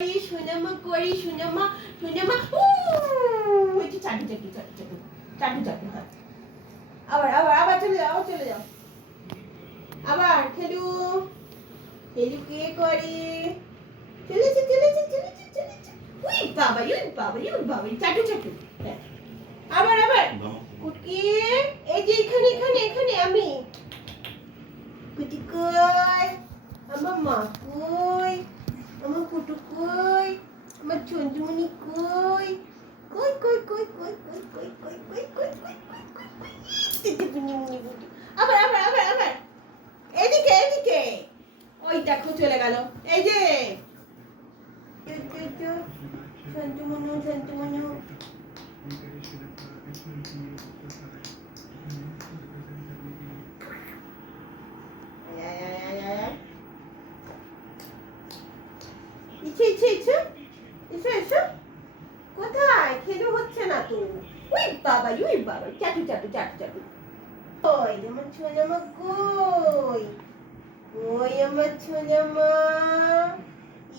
করি সুনামা করি সুনামা সুনামা। উ হয়েছে চাটু চাটু চাটু চাটু চাটু চাটু হ্যাঁ। আবার আবার আবার চলে যাও চলে যাও। আবার খেলু। খেলু কে করে? চলেছে চলেছে চলেছে চলেছে উই বাবা উই বাবা উই বাবা চাটু চাটু। আবার আবার। কুটকি এই যে এখানে এখানে এখানে আমি কুটি কই আমার মা কই আমার কুটু কই আমার চন্দ্রমণি কই কই কই কই কই কই কই কই কই কই কই কই কই কই এসো এসো। কোথায়? খেলু হচ্ছে না তো। উই বাবা উই বাবা। চাটু চাটু চাটু চাটু। ওই আমার ছোনামা কই? ওই আমার ছোনামা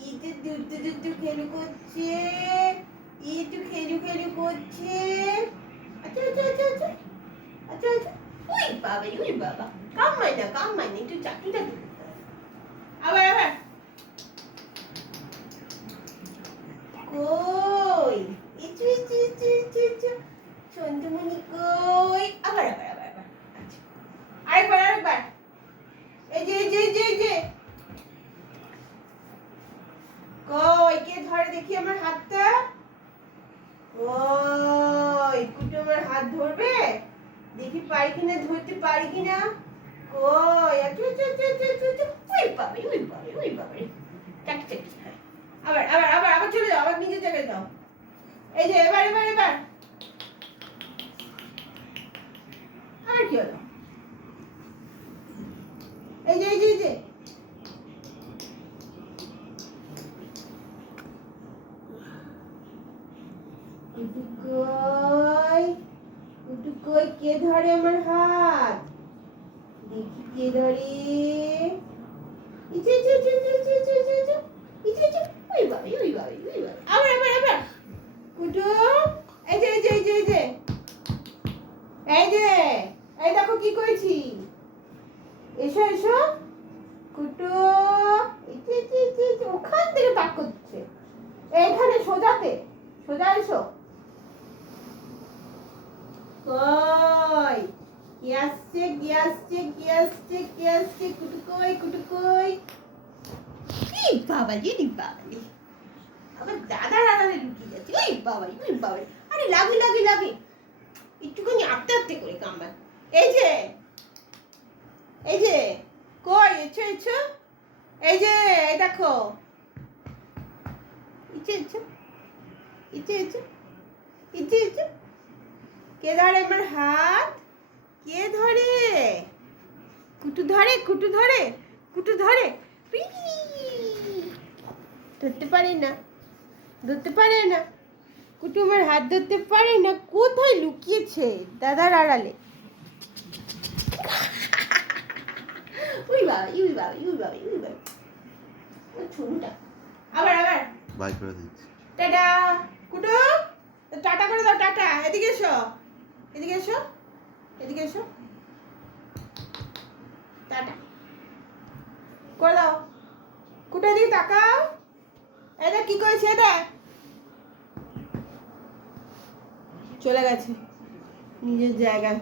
এই যে দুধ দুধ খেলু করছে। তো খেলু খেলু করছে। আচ্ছা আচ্ছা আচ্ছা আচ্ছা। আচ্ছা আচ্ছা। উই বাবা উই বাবা। কামাই না কামাই না। একটু চাটু চন্দ্রমণি কই? আবার আবার আবার আবার আচ্ছা। আরেকবার আরেকবার। এই যে যে যে যে। কই, কে ধরে দেখি আমার হাতটা? ওই আমার হাত ধরবে? দেখি পারি কিনা, ধরতে পারি কিনা? কই আচ্ছা আচ্ছা আচ্ছা ওই বাবা ওই বাবা ওই বাবা চাকি হ্যাঁ। আবার আবার আবার আবার চলে যাও, আবার নিজের জায়গায় যাও। এই যে, এবার এবার এবার। কি হলো? এই যে এই যে এই যে। কে ধরে আমার হাত? দেখি কে ধরে। এই যে এই যে এই যে। এই যে। এই দেখো কি করেছি? এসো এসো। কুটু ওখান থেকে তাক করছে। এইখানে সোজাতে, সোজা এসো। কই? কি আসছে কি আসছে কি আসছে কি আসছে? কুটু কই কুটু কই? কি বাবা রে বাবা রে আমার দাদার আড়ালে লুকিয়ে যাচ্ছে। ওই বাবা ওই বাবা আরে লাগে লাগে লাগে একটুখানি আস্তে আস্তে করে কামড়া এই যে এই যে কই এছো এছো এই যে দেখো। ইচ্ছে ইচ্ছে ইচ্ছে ইচ্ছে ইচ্ছে ইচ্ছে কে ধরে আমার হাত? কে ধরে? কুটু ধরে কুটু ধরে কুটু ধরে! ধরতে পারে না। ধরতে পারে না। কুটু আমার হাত ধরতে পারে না। কোথায় লুকিয়েছে? দাদার আড়ালে উই বাবা ইউই বাবা ইউই বাবা ইউই বাবা। ও ছোটটা আবার আবার। বাই করে দিচ্ছি। টাটা। কুটু টাটা করে দাও টাটা। এদিকে এসো। এদিকে এসো। এদিকে এসো। টাটা। করে দাও। কুটু এদিকে তাকাও। এটা কি করেছে এটা চলে গেছে। নিজের জায়গায়।